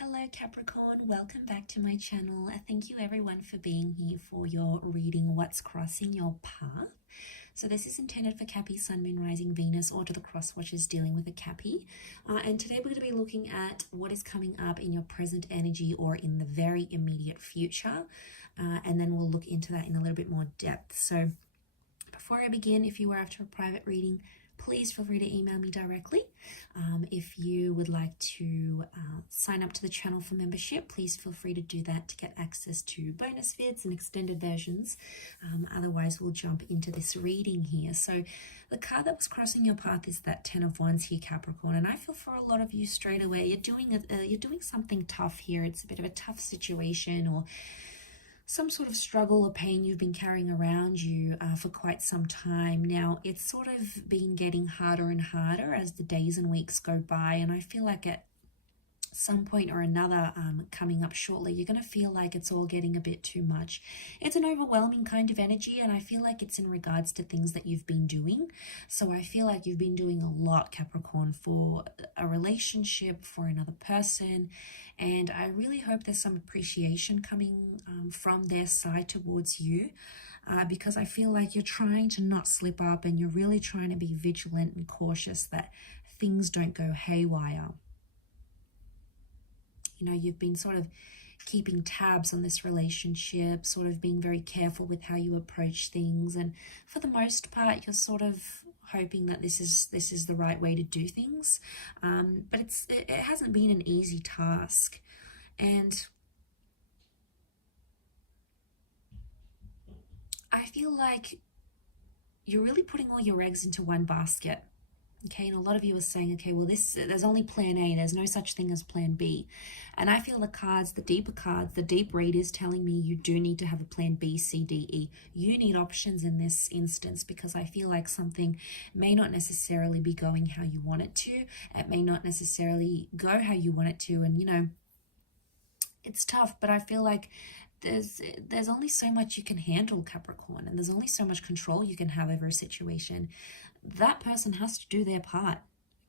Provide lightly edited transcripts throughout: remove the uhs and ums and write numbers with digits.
Hello Capricorn, welcome back to my channel. Thank you everyone for being here for your reading What's Crossing Your Path. So this is intended for Cappy, Sun, Moon, Rising, Venus, or to the cross watchers dealing with a Cappy. And today we're going to be looking at what is coming up in your present energy or in the very immediate future. And then we'll look into that in a little bit more depth. So before I begin, if you are after a private reading, please feel free to email me directly. If you would like to sign up to the channel for membership, please feel free to do that to get access to bonus vids and extended versions. Otherwise, we'll jump into this reading here. So the card that was crossing your path is that 10 of Wands here, Capricorn. And I feel for a lot of you straight away, you're doing something tough here. It's a bit of a tough situation or some sort of struggle or pain you've been carrying around you for quite some time now. It's sort of been getting harder and harder as the days and weeks go by, and I feel like at some point or another coming up shortly, you're going to feel like it's all getting a bit too much. It's an overwhelming kind of energy, and I feel like it's in regards to things that you've been doing. So I feel like you've been doing a lot, Capricorn, for a relationship, for another person, and I really hope there's some appreciation coming from their side towards you, because I feel like you're trying to not slip up and you're really trying to be vigilant and cautious that things don't go haywire. You know, you've been sort of keeping tabs on this relationship, sort of being very careful with how you approach things. And for the most part, you're sort of hoping that this is the right way to do things. But it hasn't been an easy task. And I feel like you're really putting all your eggs into one basket. Okay, and a lot of you are saying, okay, well, there's only plan A, there's no such thing as plan B. And I feel the cards, the deeper cards, the deep read is telling me you do need to have a plan B, C, D, E. You need options in this instance, because I feel like something may not necessarily be going how you want it to. It may not necessarily go how you want it to. And, you know, it's tough, but I feel like there's only so much you can handle, Capricorn, and there's only so much control you can have over a situation. That person has to do their part,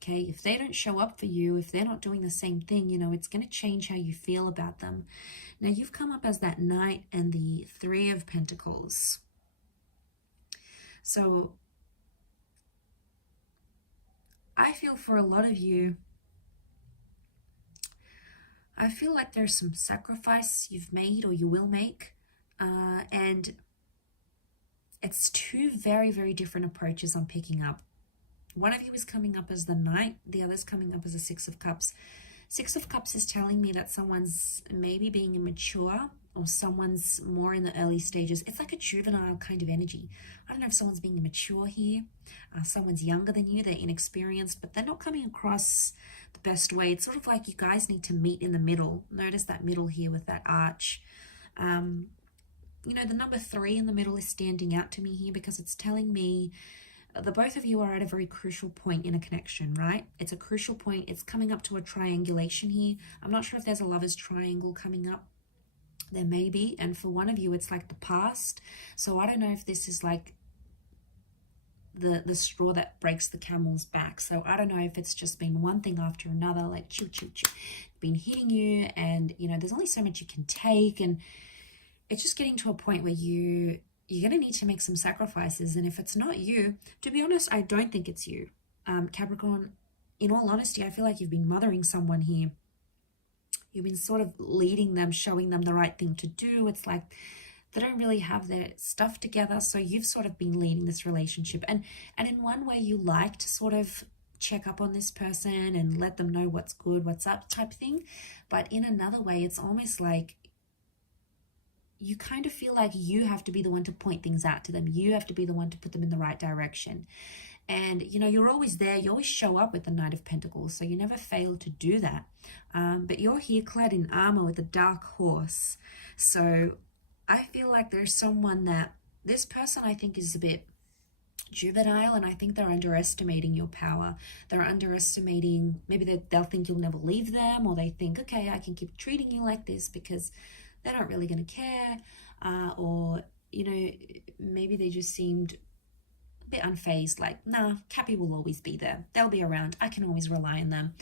okay? If they don't show up for you, if they're not doing the same thing, you know, it's going to change how you feel about them. Now, you've come up as that Knight and the Three of Pentacles. So I feel for a lot of you, I feel like there's some sacrifice you've made or you will make, and it's two very, very different approaches I'm picking up. One of you is coming up as the Knight, the other's coming up as a Six of Cups. Six of Cups is telling me that someone's maybe being immature, or someone's more in the early stages. It's like a juvenile kind of energy. I don't know if someone's being immature here. Someone's younger than you, they're inexperienced, but they're not coming across the best way. It's sort of like you guys need to meet in the middle. Notice that middle here with that arch. You know, the number 3 in the middle is standing out to me here because it's telling me the both of you are at a very crucial point in a connection, right? It's a crucial point. It's coming up to a triangulation here. I'm not sure if there's a lover's triangle coming up. There may be. And for one of you, it's like the past. So I don't know if this is like the straw that breaks the camel's back. So I don't know if it's just been one thing after another, like choo, choo, choo, been hitting you. And, you know, there's only so much you can take. And it's just getting to a point where you're going to need to make some sacrifices. And if it's not you, to be honest, I don't think it's you. Capricorn, in all honesty, I feel like you've been mothering someone here. You've been sort of leading them, showing them the right thing to do. It's like they don't really have their stuff together. So you've sort of been leading this relationship. And in one way, you like to sort of check up on this person and let them know what's good, what's up type thing. But in another way, it's almost like you kind of feel like you have to be the one to point things out to them. You have to be the one to put them in the right direction. And, you know, you're always there. You always show up with the Knight of Pentacles, so you never fail to do that. But you're here clad in armor with a dark horse. So I feel like there's someone that, this person I think is a bit juvenile, and I think they're underestimating your power. They're underestimating, maybe they'll think you'll never leave them, or they think, okay, I can keep treating you like this because they're not really going to care, or, you know, maybe they just seemed a bit unfazed, like, nah, Cappy will always be there. They'll be around. I can always rely on them.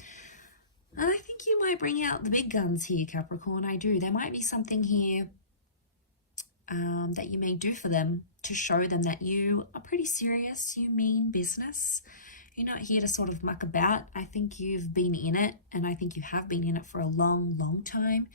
And I think you might bring out the big guns here, Capricorn. I do. There might be something here that you may do for them to show them that you are pretty serious, you mean business. You're not here to sort of muck about. I think you've been in it, and I think you have been in it for a long, long time.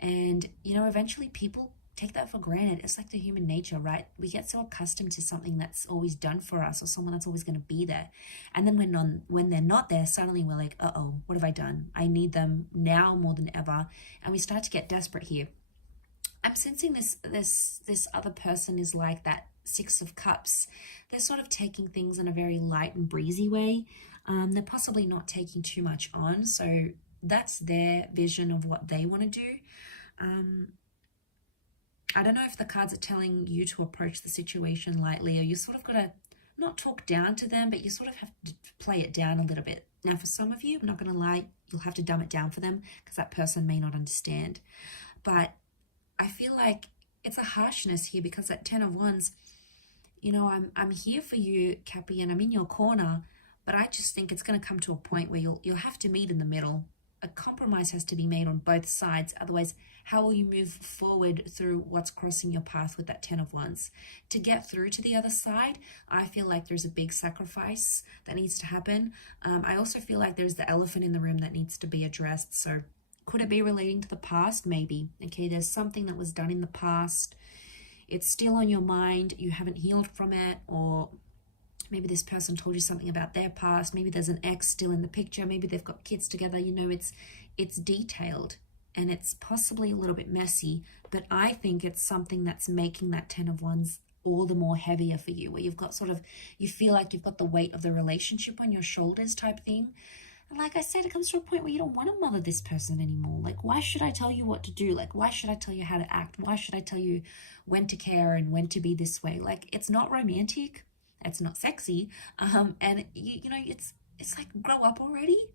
And, you know, eventually people take that for granted. It's like the human nature, right? We get so accustomed to something that's always done for us, or someone that's always going to be there. And then when they're not there, suddenly we're like, uh-oh, what have I done? I need them now more than ever. And we start to get desperate here. I'm sensing this other person is like that Six of Cups. They're sort of taking things in a very light and breezy way. They're possibly not taking too much on. So that's their vision of what they want to do. I don't know if the cards are telling you to approach the situation lightly, or you sort of got to not talk down to them, but you sort of have to play it down a little bit. Now, for some of you, I'm not going to lie, you'll have to dumb it down for them because that person may not understand. But I feel like it's a harshness here because that Ten of Wands, you know, I'm here for you, Cappy, and I'm in your corner, but I just think it's going to come to a point where you'll have to meet in the middle. A compromise has to be made on both sides. Otherwise, how will you move forward through what's crossing your path with that Ten of Wands? To get through to the other side, I feel like there's a big sacrifice that needs to happen. I also feel like there's the elephant in the room that needs to be addressed. So could it be relating to the past? Maybe. Okay, there's something that was done in the past. It's still on your mind. You haven't healed from it, or maybe this person told you something about their past. Maybe there's an ex still in the picture. Maybe they've got kids together. You know, it's detailed and it's possibly a little bit messy, but I think it's something that's making that Ten of Wands all the more heavier for you, where you've got sort of, you feel like you've got the weight of the relationship on your shoulders type thing. And like I said, it comes to a point where you don't want to mother this person anymore. Like, why should I tell you what to do? Like, why should I tell you how to act? Why should I tell you when to care and when to be this way? Like, it's not romantic. It's not sexy. And you know, it's like, grow up already.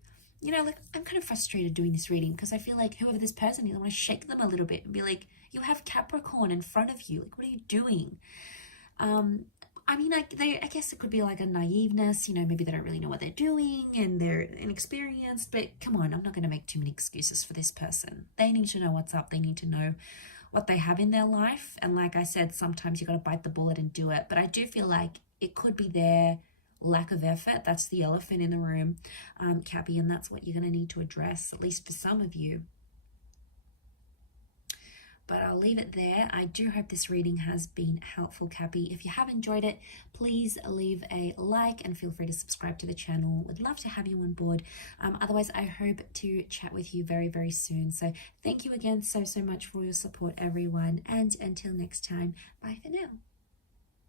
You know, like, I'm kind of frustrated doing this reading because I feel like whoever this person is, I want to shake them a little bit and be like, you have Capricorn in front of you. Like, what are you doing? I mean, I guess it could be like a naiveness, you know, maybe they don't really know what they're doing and they're inexperienced, but come on, I'm not going to make too many excuses for this person. They need to know what's up. They need to know what they have in their life. And like I said, sometimes you got to bite the bullet and do it. But I do feel like it could be their lack of effort. That's the elephant in the room, Cappy, and that's what you're going to need to address, at least for some of you. But I'll leave it there. I do hope this reading has been helpful, Cappy. If you have enjoyed it, please leave a like and feel free to subscribe to the channel. Would love to have you on board. Otherwise, I hope to chat with you very, very soon. So thank you again so much for your support, everyone. And until next time, bye for now.